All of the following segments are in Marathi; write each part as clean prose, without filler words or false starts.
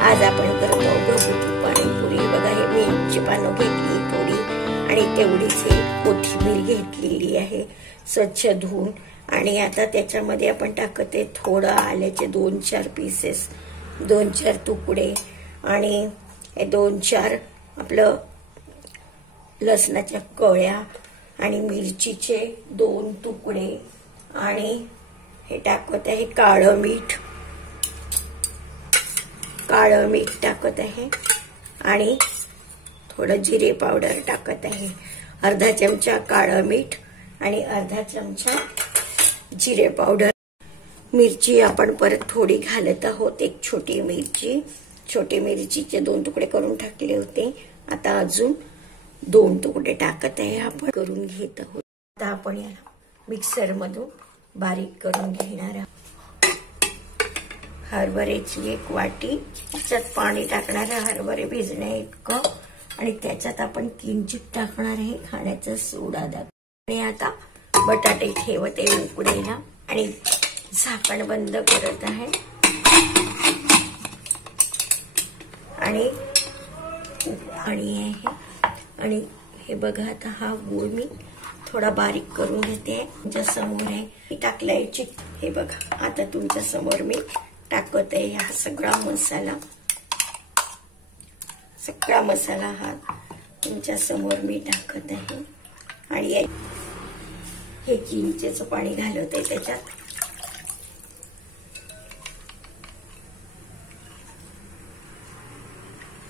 आज आपण करतो घरगुती पाणीपुरी। बघा, हे मेथीची पानं घेतली थोडी आणि तेवढीच कोथिंबीर घेतलेली आहे स्वच्छ धुवून। आणि आता त्याच्यामध्ये आपण टाकत आहे थोडं आल्याचे 2-4 पीसेस, 2-4 तुकडे आणि 2-4 आपलं लसणाच्या कळ्या आणि मिरचीचे 2 तुकडे आणि हे टाकत आहे काळं मीठ टाकत आहे आणि थोडं जिरे पावडर टाकत आहे। अर्धा चमचा काळं मीठ आणि अर्धा चमचा जिरे पावडर। मिरची आपण परत थोडी घालत आहोत, एक छोटी मिरचीचे 2 तुकडे करून टाकले होते, आता अजून 2 तुकडे टाकत आहे आपण, करून घेत आहोत। आता आपण याला मिक्सर मधून बारीक करून घेणार आहोत। हरभऱ्याची 1 वाटी, त्याच्यात पाणी टाकणार आहे हरभरे भिजण्या इतकं आणि त्याच्यात आपण किंचित टाकणार आहे खाण्याचा सोडा आणि आता बटाटे ठेवते उकडायला आणि झाकण बंद करत आहे आणि आणि हे बघा, आता हा गूळ मी थोडा बारीक करून घेते, तुमच्या समोर आहे मी टाकलाय। हे बघा, आता तुमच्या समोर मी टाकत आहे हा सगळा मसाला हा तुमच्या समोर मी टाकत आहे आणि हे चिंचेचं पाणी घालत आहे त्याच्यात।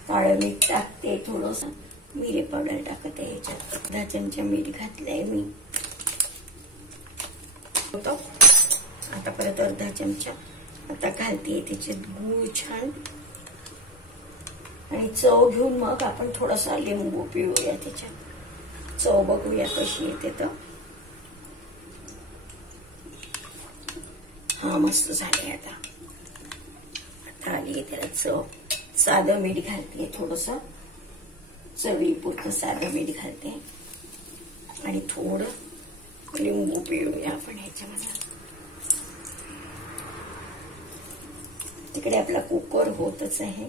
काळं मीठ टाकते, थोडंसं मिरे पावडर टाकत आहे याच्यात, अर्धा चमचा मीठ घातलंय मी, आता परत अर्धा चमचा आता घालते त्याच्यात गूळ छान आणि चव घेऊन मग आपण थोडासा लिंबू पिळूया त्याच्यात, चव बघूया कशी येते। तर हा मस्त झाले, आता आली त्याला चव। साधं मीठ घालते, थोडस चवीपुरतं साधं मीठ घालते आणि थोडं लिंबू पिळूया आपण ह्याच्यामध्ये। तिकडे आपला कुकर होतच आहे,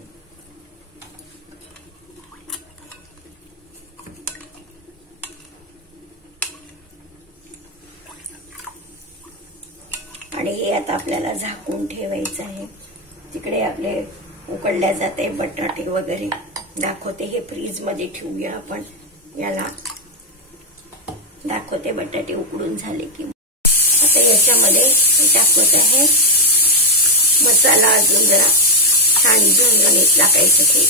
आणि हे आता आपल्याला झाकून ठेवायचं आहे। तिकडे आपले उकडल्या जाते बटाटे वगैरे दाखवते, हे फ्रीज मध्ये ठेवूया आपण, याला दाखवते बटाटे उकडून झाले की। आता याच्यामध्ये टाकत आहे मसाला, अजून जरा छान झणझणीत टाकायचं ते।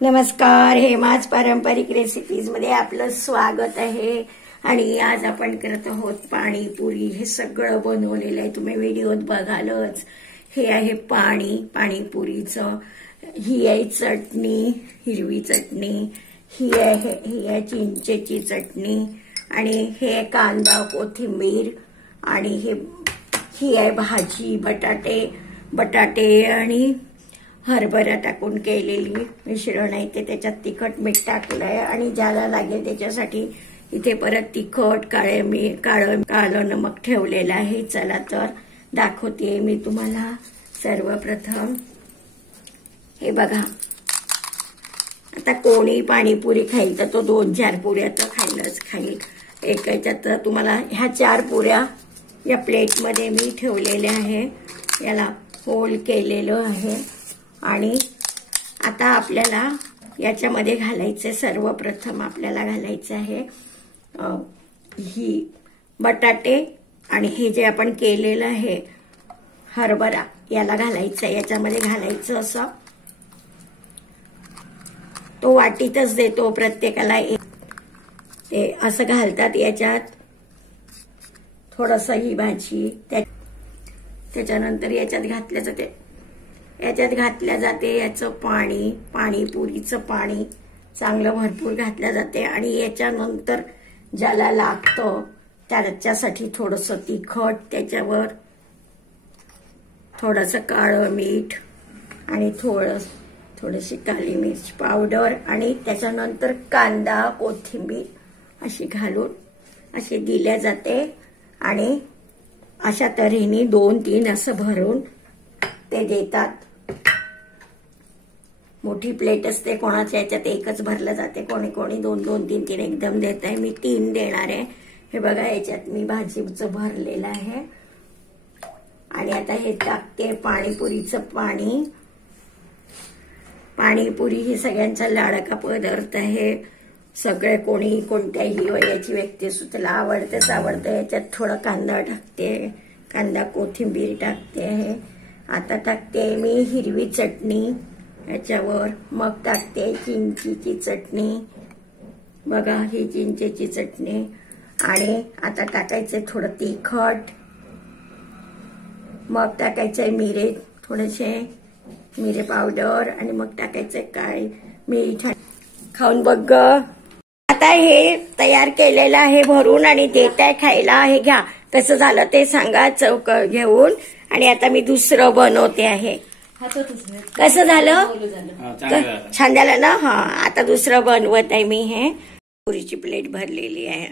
नमस्कार, हेमाज पारंपरिक रेसिपीज मध्ये आपलं स्वागत आहे आणि आज आपण करत आहोत पाणीपुरी। हे सगळं बनवलेलं आहे, तुम्ही व्हिडिओत बघालच। हे आहे पाणीपुरीचं, ही आहे चटणी, हिरवी चटणी, ही आहे चिंचेची चटणी आणि हे कांदा कोथिंबीर आणि ही आहे भाजी, बटाटे आणि हरभरा टाकून केलेली मिश्रण आहे ते। त्याच्यात तिखट मीठ टाकलंय आणि ज्याला लागेल त्याच्यासाठी इथे परत तिखट काळं नमक ठेवलेलं आहे। चला तर दाखवते मी तुम्हाला। सर्वप्रथम हे बघा, आता कोणी पाणीपुरी खाईल तर तो 2-4 पुऱ्या तर खाईल। एकाच्यात तुम्हाला ह्या 4 पुऱ्या या प्लेटमध्ये मी ठेवलेल्या आहे, याला होल केलेलं आहे आणि आता आपल्याला याच्यामध्ये घालायचे, सर्वप्रथम आपल्याला घालायचं आहे ही बटाटे आणि हे जे आपण केलेलं आहे हरभरा, याला घालायचं, याच्यामध्ये घालायचं असं। तो वाटीतच देतो प्रत्येकाला, ते असं घालतात याच्यात थोडस ही भाजी, त्याच्यानंतर याच्यात घातल्या जाते याचं पाणीपुरीचं पाणी चांगलं भरपूर घातल्या जाते आणि याच्यानंतर ज्याला लागतं त्याच्यासाठी थोडस तिखट, त्याच्यावर थोडंसं काळं मीठ आणि थोडीशी काली मिर्च पावडर आणि त्याच्यानंतर कांदा कोथिंबीर अशी घालून असे दिल्या जाते आणि अशा तऱ्हेने 2-3 असं भरून ते देतात। मोठी प्लेट असते, कोणाच्या याच्यात एकच भरलं जाते, कोणी कोणी 2-2, 3-3 एकदम देत आहे। मी 3 देणार आहे। हे बघा, याच्यात मी भाजीचं भरलेलं आहे आणि आता हे टाकते पाणीपुरीचं पाणी। पाणीपुरी ही सगळ्यांचा लाडका पदार्थ आहे। सगळे कोणी कोणत्याही वयाची व्यक्ती असो त्याला आवडतेच आवडतं। याच्यात थोडा कांदा टाकते, कांदा कोथिंबीर टाकते आहे। आता टाकते मी हिरवी चटणी याच्यावर, मग टाकते चिंचेची चटणी। बघा, ही चिंचेची चटणी। आणि आता टाकायचं थोडं तिखट, मग टाकायचंय मिरे, थोडेसे मिरे पावडर, आणि मग टाकायचंय काळी मीठ। खाऊन बघ। आता हे तयार केलेलं आहे भरून आणि देत आहे खायला। हे घ्या, कसं झालं ते सांगा चौक घेऊन। आणि आता मी दुसरं बनवते आहे। कसं झालं? छान झालं ना? हा, आता दुसरं बनवत आहे मी। हे पुरीची प्लेट भरलेली आहे।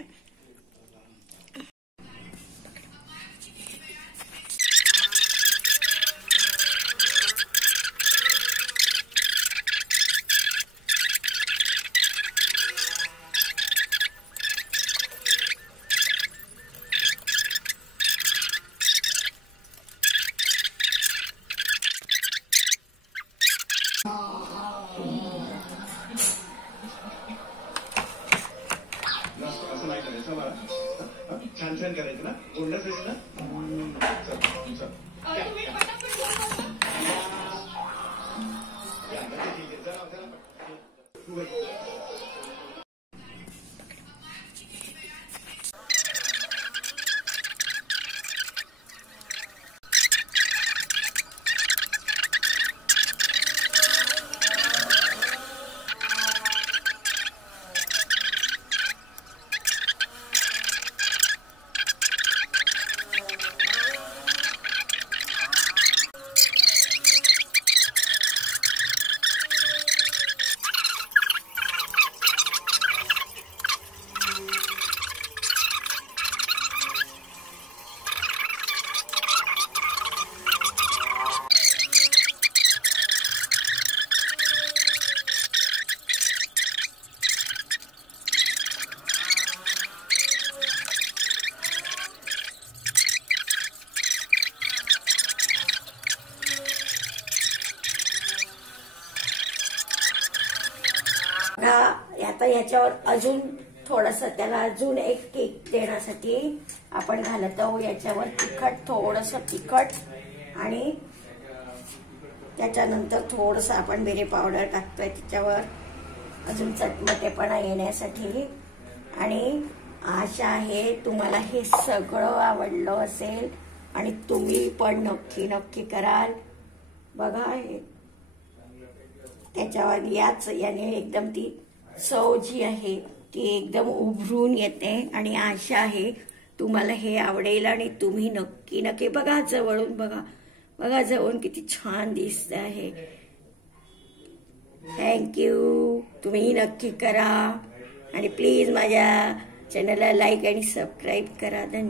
छान छान करायचं ना, गोंडस ना। आता याच्यावर अजून थोडस, त्याला अजून एक केक देण्यासाठी आपण घालत आहोत याच्यावर तिखट, थोडस तिखट, आणि त्याच्यानंतर थोडस आपण मिरे पावडर टाकतोय त्याच्यावर अजून चटमटेपणा येण्यासाठी। आणि आशा आहे तुम्हाला हे सगळं आवडलं असेल आणि तुम्ही पण नक्की नक्की कराल। बघा, त्याच्यावर याने एकदम ती चव जी आहे ती एकदम उभरून येते आणि आशा आहे तुम्हाला हे आवडेल आणि तुम्ही नक्की नक्की बघा, जवळून बघा, बघा जवळून किती छान दिसत आहे। थँक्यू, तुम्ही नक्की करा आणि प्लीज माझ्या चॅनलला लाईक आणि सबस्क्राईब करा। धन्यवाद।